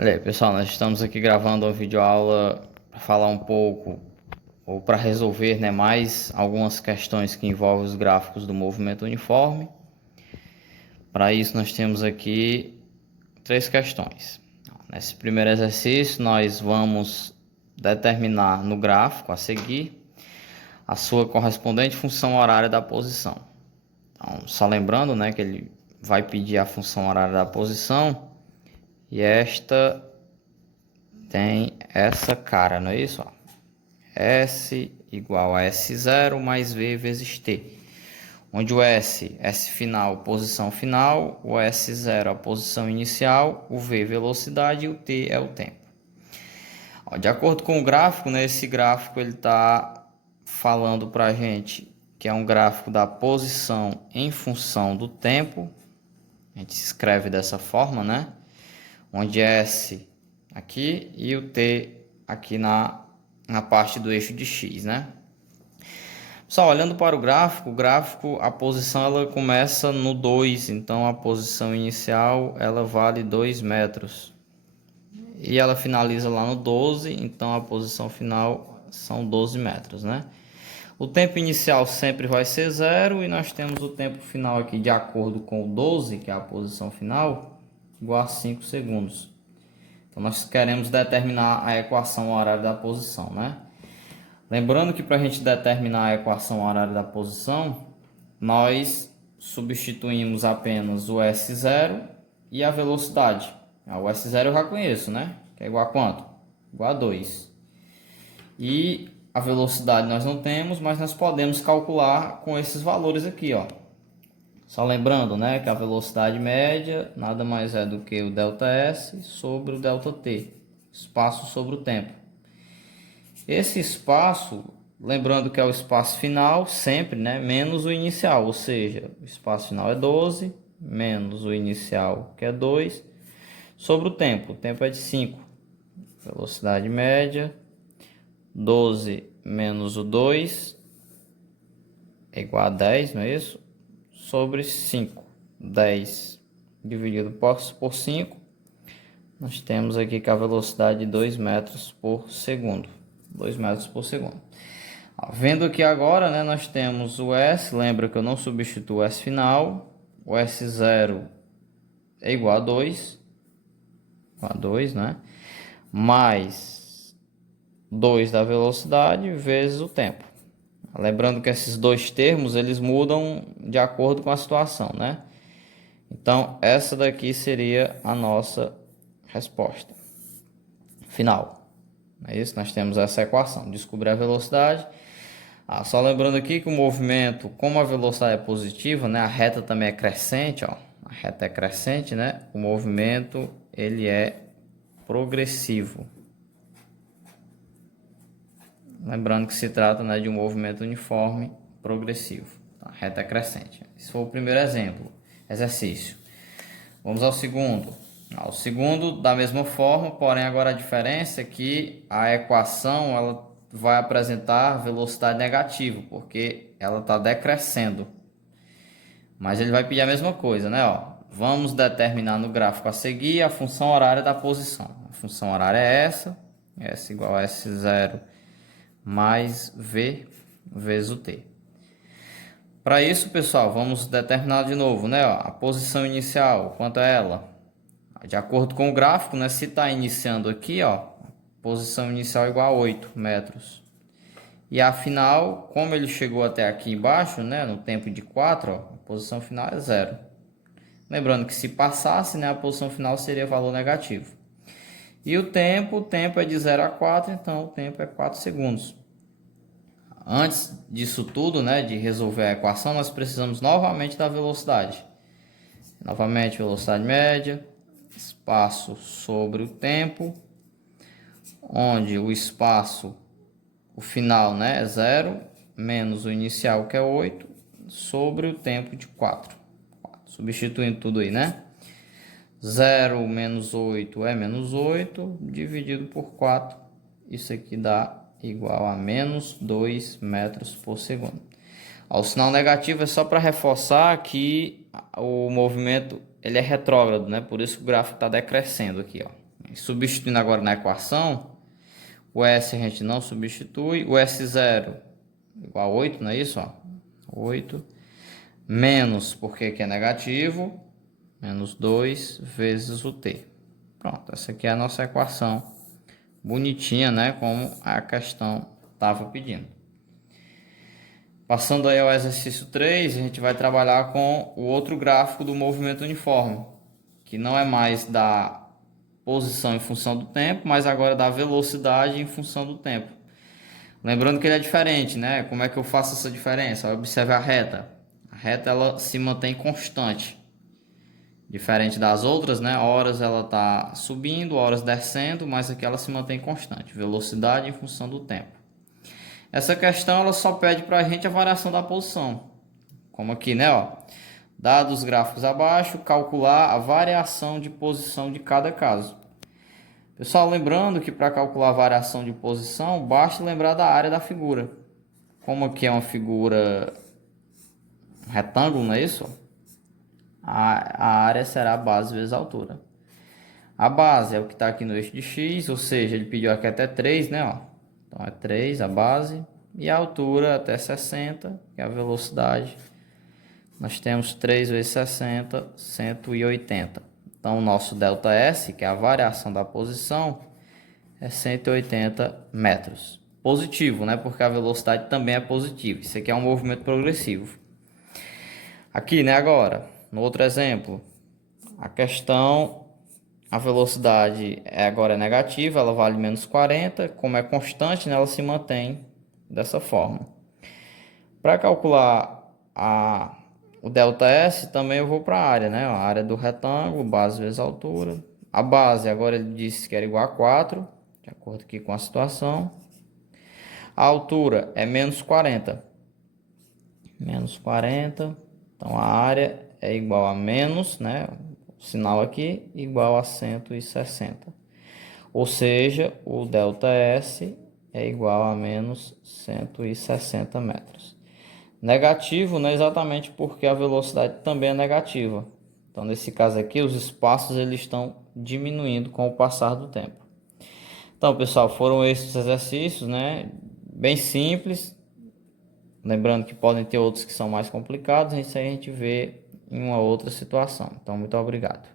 Olha aí, pessoal, nós estamos aqui gravando uma videoaula para falar um pouco, ou para resolver, né, mais algumas questões que envolvem os gráficos do movimento uniforme. Para isso, nós temos aqui três questões. Nesse primeiro exercício, nós vamos determinar no gráfico a seguir a sua correspondente função horária da posição. Então, só lembrando, né, que ele vai pedir a função horária da posição e esta tem essa cara, não é isso? Ó. S igual a S0 mais V vezes T. Onde o S final, posição final, o S0 a posição inicial, o V velocidade e o T é o tempo. Ó, de acordo com o gráfico, né, esse gráfico ele está falando para a gente que é um gráfico da posição em função do tempo. A gente escreve dessa forma, né? Onde S aqui e o T aqui na parte do eixo de X, né? Pessoal, olhando para o gráfico, a posição ela começa no 2, então a posição inicial ela vale 2 metros. E ela finaliza lá no 12, então a posição final são 12 metros, né? O tempo inicial sempre vai ser 0 e nós temos o tempo final aqui de acordo com o 12, que é a posição final, igual a 5 segundos. Então nós queremos determinar a equação horária da posição, né? Lembrando que para a gente determinar a equação horária da posição, nós substituímos apenas o S0 e a velocidade. O S0 eu já conheço, né? Que é igual a quanto? Igual a 2. E a velocidade nós não temos, mas nós podemos calcular com esses valores aqui, ó. Só lembrando, né, que a velocidade média nada mais é do que o ΔS sobre o ΔT, espaço sobre o tempo. Esse espaço, lembrando que é o espaço final, sempre, né, menos o inicial, ou seja, o espaço final é 12, menos o inicial, que é 2, sobre o tempo é de 5. Velocidade média, 12 menos o 2 é igual a 10, não é isso? Sobre 5. 10 dividido por 5, nós temos aqui que a velocidade de 2 metros por segundo. 2 metros por segundo. Vendo aqui agora, né, nós temos o S, lembra que eu não substituo o S final, o S0 é igual a 2, né, mais 2 da velocidade vezes o tempo. Lembrando que esses dois termos, eles mudam de acordo com a situação, né? Então, essa daqui seria a nossa resposta final. É isso, nós temos essa equação. Descobrir a velocidade. Só lembrando aqui que o movimento, como a velocidade é positiva, né? A reta também é crescente, ó. A reta é crescente, né? O movimento, ele é progressivo. Lembrando que se trata, né, de um movimento uniforme progressivo. A reta é crescente. Esse foi o primeiro exemplo, exercício. Vamos ao segundo. O segundo, da mesma forma, porém agora a diferença é que a equação ela vai apresentar velocidade negativa, porque ela está decrescendo. Mas ele vai pedir a mesma coisa, né? Ó, vamos determinar no gráfico a seguir a função horária da posição. A função horária é essa, S igual a S0 mais V vezes o T. Para isso, pessoal, vamos determinar de novo, né? Ó, a posição inicial, quanto é ela? De acordo com o gráfico, né? Se está iniciando aqui, ó, posição inicial é igual a 8 metros. E a final, como ele chegou até aqui embaixo, né? No tempo de 4, ó, a posição final é 0. Lembrando que se passasse, né? A posição final seria valor negativo. E o tempo é de 0 a 4, então o tempo é 4 segundos. Antes disso tudo, né, de resolver a equação, nós precisamos novamente da velocidade. Novamente, velocidade média, espaço sobre o tempo, onde o espaço, o final, né, é 0, menos o inicial, que é 8, sobre o tempo de 4. Substituindo tudo aí, né? 0 menos 8 é menos 8, dividido por 4. Isso aqui dá igual a menos 2 metros por segundo. O sinal negativo é só para reforçar que o movimento ele é retrógrado, né? Por isso que o gráfico está decrescendo aqui, ó. Substituindo agora na equação, o S a gente não substitui, o S0 igual a 8, não é isso? Ó? 8 menos, porque aqui é negativo, menos 2 vezes o T. Pronto, essa aqui é a nossa equação bonitinha, né? Como a questão estava pedindo. Passando aí ao exercício 3, a gente vai trabalhar com o outro gráfico do movimento uniforme, que não é mais da posição em função do tempo, mas agora da velocidade em função do tempo. Lembrando que ele é diferente, né? Como é que eu faço essa diferença? Observe a reta. A reta ela se mantém constante. Diferente das outras, né? Horas ela está subindo, horas descendo, mas aqui ela se mantém constante. Velocidade em função do tempo. Essa questão ela só pede para a gente a variação da posição. Como aqui, né? Ó. Dados os gráficos abaixo, calcular a variação de posição de cada caso. Pessoal, lembrando que para calcular a variação de posição, basta lembrar da área da figura. Como aqui é uma figura retângulo, não é isso? A área será a base vezes a altura. A base é o que está aqui no eixo de x, ou seja, ele pediu aqui até 3, né? Ó. Então é 3 a base. E a altura até 60, que é a velocidade. Nós temos 3 vezes 60, 180. Então o nosso ΔS, que é a variação da posição, é 180 metros. Positivo, né? Porque a velocidade também é positiva. Isso aqui é um movimento progressivo. Aqui, né? Agora, no outro exemplo, a velocidade agora é negativa, ela vale menos 40. Como é constante, né, ela se mantém dessa forma. Para calcular o ΔS, também eu vou para a área, né? A área do retângulo, base vezes altura. A base, agora ele disse que era igual a 4, de acordo aqui com a situação. A altura é menos 40. Menos 40. Então a área é igual a menos, né? O sinal aqui, igual a 160. Ou seja, o ΔS é igual a menos 160 metros. Negativo, né? Exatamente porque a velocidade também é negativa. Então, nesse caso aqui, os espaços eles estão diminuindo com o passar do tempo. Então, pessoal, foram esses exercícios, né? Bem simples. Lembrando que podem ter outros que são mais complicados. Isso aí a gente vê em uma outra situação. Então, muito obrigado.